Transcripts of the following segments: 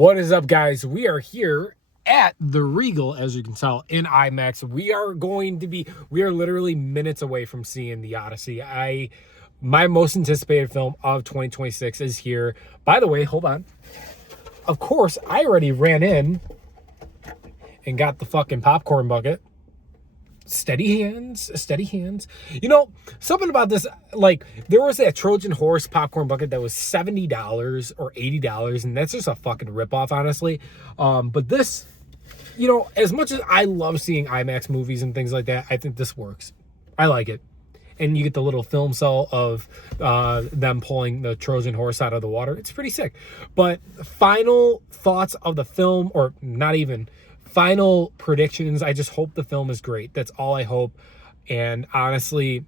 What is up, guys? We are here at the Regal, as you can tell, in IMAX. We are literally minutes away from seeing the Odyssey. My most anticipated film of 2026 is here. By the way, hold on. Of course, I already ran in and got the fucking popcorn bucket. Steady hands, steady hands. You know, something about this, like, there was that Trojan Horse popcorn bucket that was $70 or $80, and that's just a fucking ripoff, honestly. But this, you know, as much as I love seeing IMAX movies and things like that, I think this works. I like it. And you get the little film cell of them pulling the Trojan Horse out of the water. It's pretty sick. But final thoughts of the film, or not even final predictions. I just hope the film is great. That's all I hope. And honestly,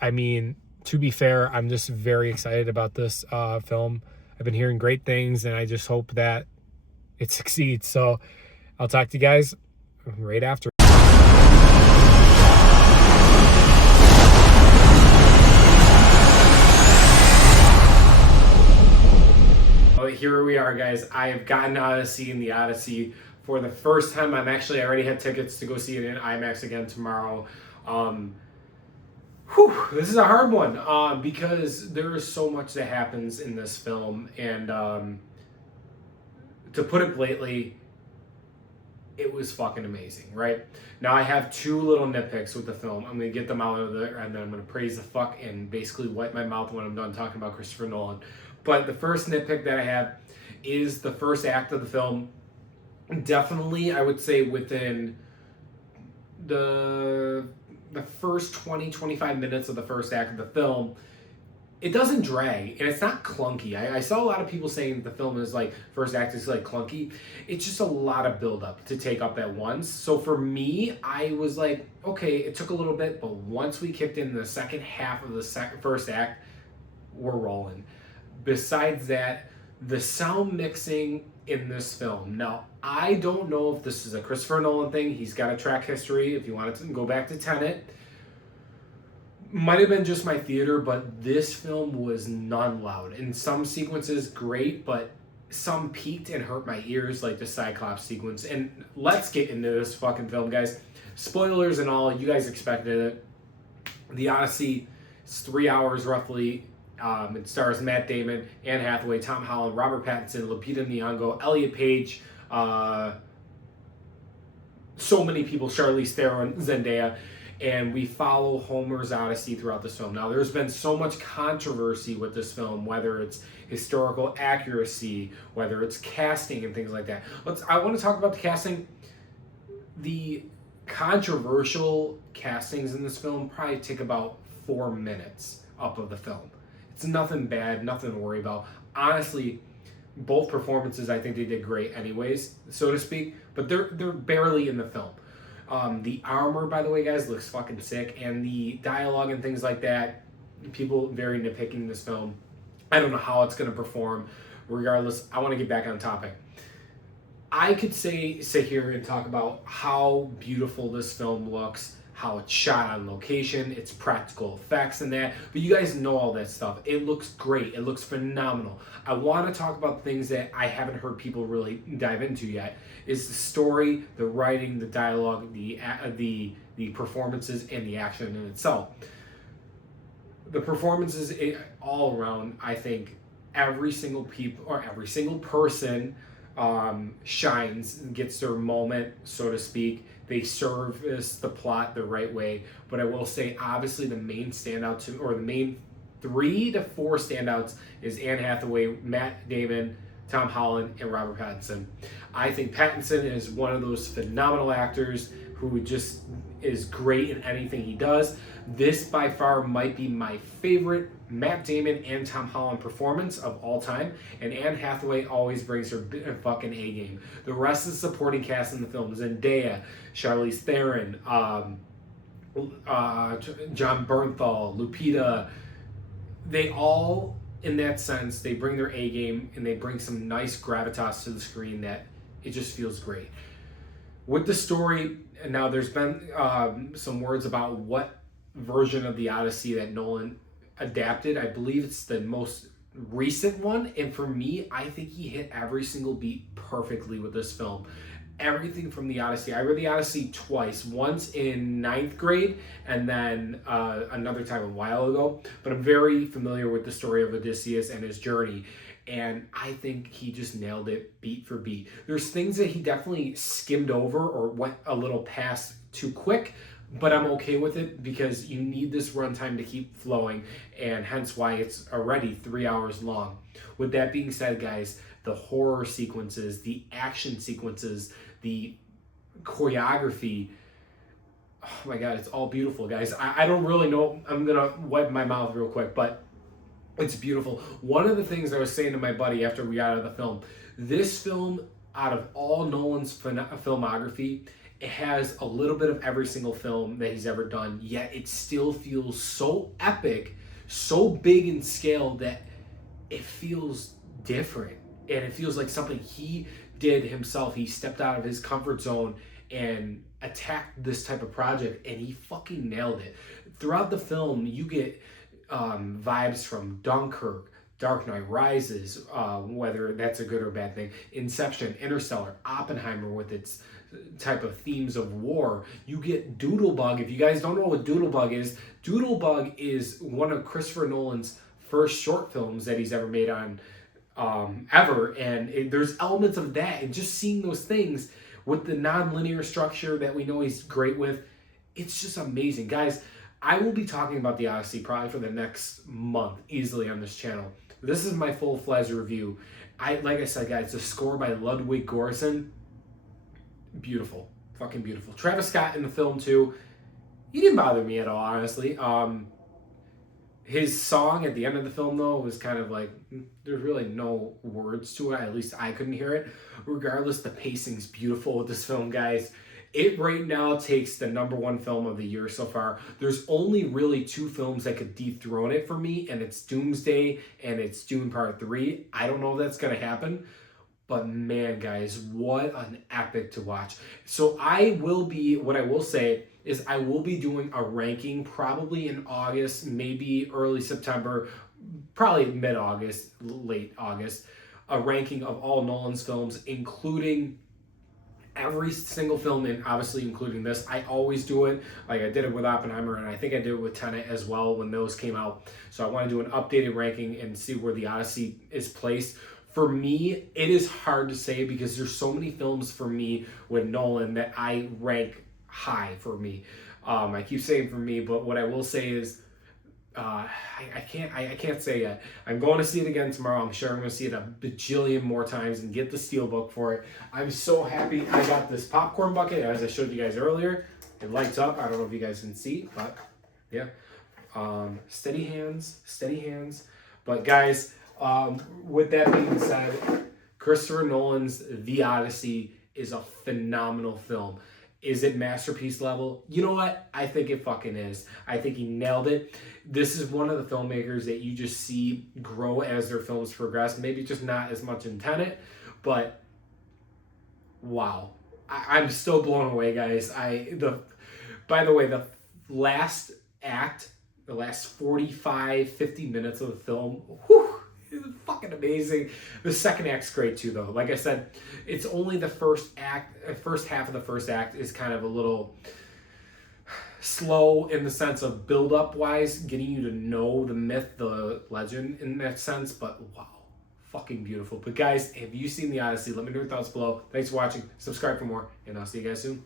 I mean, to be fair, I'm just very excited about this film. I've been hearing great things, and I just hope that it succeeds. So I'll talk to you guys right after. Here we are, guys. I have gotten Odyssey in the Odyssey for the first time. I already had tickets to go see it in IMAX again tomorrow. This is a hard one because there is so much that happens in this film, and to put it blatantly, it was fucking amazing, right? Now I have two little nitpicks with the film. I'm gonna get them out of there, and then I'm gonna praise the fuck and basically wipe my mouth when I'm done talking about Christopher Nolan. But the first nitpick that I have is the first act of the film. Definitely, I would say within the first 20-25 minutes of the first act of the film, it doesn't drag, and it's not clunky. I saw a lot of people saying the film is like, first act is like clunky. It's just a lot of buildup to take up at once. So for me, I was like, okay, it took a little bit, but once we kicked in the second half of the first act, we're rolling. Besides that, the sound mixing in this film. Now, I don't know if this is a Christopher Nolan thing. He's got a track history. If you wanted to go back to Tenet, might have been just my theater, but this film was non-loud. In some sequences, great, but some peaked and hurt my ears, like the Cyclops sequence. And let's get into this fucking film, guys. Spoilers and all, you guys expected it. The Odyssey is 3 hours roughly. It stars Matt Damon, Anne Hathaway, Tom Holland, Robert Pattinson, Lupita Nyong'o, Elliot Page, so many people, Charlize Theron, Zendaya, and we follow Homer's Odyssey throughout this film. Now, there's been so much controversy with this film, whether it's historical accuracy, whether it's casting and things like that. I want to talk about the casting. The controversial castings in this film probably take about 4 minutes up of the film. It's nothing bad, nothing to worry about. Honestly, both performances, I think they did great anyways, so to speak, but they're barely in the film. The armor, by the way, guys, looks fucking sick, and the dialogue and things like that, people very nitpicking this film. I don't know how it's going to perform. Regardless, I want to get back on topic. I could sit here and talk about how beautiful this film looks, how it's shot on location, its practical effects and that, but you guys know all that stuff. It looks great. It looks phenomenal. I want to talk about things that I haven't heard people really dive into yet. Is the story, the writing, the dialogue, the performances, and the action in itself. The performances all around, I think every single person shines and gets their moment, so to speak. They service the plot the right way. But I will say, obviously, the main standout or the main 3 to 4 standouts is Anne Hathaway, Matt Damon, Tom Holland, and Robert Pattinson. I think Pattinson is one of those phenomenal actors who just is great in anything he does. This by far might be my favorite Matt Damon and Tom Holland performance of all time, and Anne Hathaway always brings her fucking A game. The rest of the supporting cast in the film, Zendaya, Charlize Theron, John Bernthal, Lupita, they all, in that sense, they bring their A game and they bring some nice gravitas to the screen that it just feels great. With the story, now there's been some words about what version of the Odyssey that Nolan adapted. I believe it's the most recent one, and for me, I think he hit every single beat perfectly with this film. Everything from the Odyssey. I read the Odyssey twice, once in ninth grade and then another time a while ago, but I'm very familiar with the story of Odysseus and his journey, and I think he just nailed it beat for beat. There's things that he definitely skimmed over or went a little past too quick, but I'm okay with it because you need this runtime to keep flowing, and hence why it's already 3 hours long. With that being said, guys, the horror sequences, the action sequences, the choreography, oh my god, it's all beautiful, guys. I don't really know. I'm gonna wipe my mouth real quick, but it's beautiful. One of the things I was saying to my buddy after we got out of the film, this film, out of all Nolan's filmography, it has a little bit of every single film that he's ever done, yet it still feels so epic, so big in scale that it feels different. And it feels like something he did himself. He stepped out of his comfort zone and attacked this type of project, and he fucking nailed it. Throughout the film, you get vibes from Dunkirk, Dark Knight Rises, whether that's a good or bad thing, Inception, Interstellar, Oppenheimer with its type of themes of war. You get Doodlebug. If you guys don't know what Doodlebug is one of Christopher Nolan's first short films that he's ever made on ever, and there's elements of that, and just seeing those things with the non-linear structure that we know he's great with, it's just amazing. Guys, I will be talking about the Odyssey probably for the next month easily on this channel. This is my full-fledged review. Like I said, guys, the score by Ludwig Göransson, beautiful, fucking beautiful. Travis Scott in the film too. He didn't bother me at all, honestly. His song at the end of the film, though, was kind of like, there's really no words to it. At least I couldn't hear it. Regardless, the pacing's beautiful with this film, guys. It right now takes the #1 film of the year so far. There's only really 2 films that could dethrone it for me, and it's Doomsday and it's Dune Part 3. I don't know if that's going to happen, but man, guys, what an epic to watch. So what I will say is I will be doing a ranking probably in August, maybe early September, probably mid-August, late August, a ranking of all Nolan's films, including every single film, and obviously including this. I always do it, like I did it with Oppenheimer, and I think I did it with Tenet as well when those came out. So I want to do an updated ranking and see where the Odyssey is placed. For me, it is hard to say because there's so many films for me with Nolan that I rank high for me. I keep saying for me, but what I will say is I can't say yet. I'm going to see it again tomorrow. I'm sure I'm going to see it a bajillion more times and get the steelbook for it. I'm so happy I got this popcorn bucket, as I showed you guys earlier. It lights up. I don't know if you guys can see, but yeah. Steady hands. But guys, with that being said, Christopher Nolan's The Odyssey is a phenomenal film. Is it masterpiece level? You know what? I think it fucking is. I think he nailed it. This is one of the filmmakers that you just see grow as their films progress. Maybe just not as much in Tenet, but wow. I'm still blown away, guys. By the way, the last act, the last 45, 50 minutes of the film, whew, it's fucking amazing. The second act's great too, though. Like I said, it's only the first half of the first act is kind of a little slow in the sense of build-up wise, getting you to know the myth, the legend in that sense, but wow, fucking beautiful. But guys, have you seen The Odyssey? Let me know your thoughts below. Thanks for watching. Subscribe for more, and I'll see you guys soon.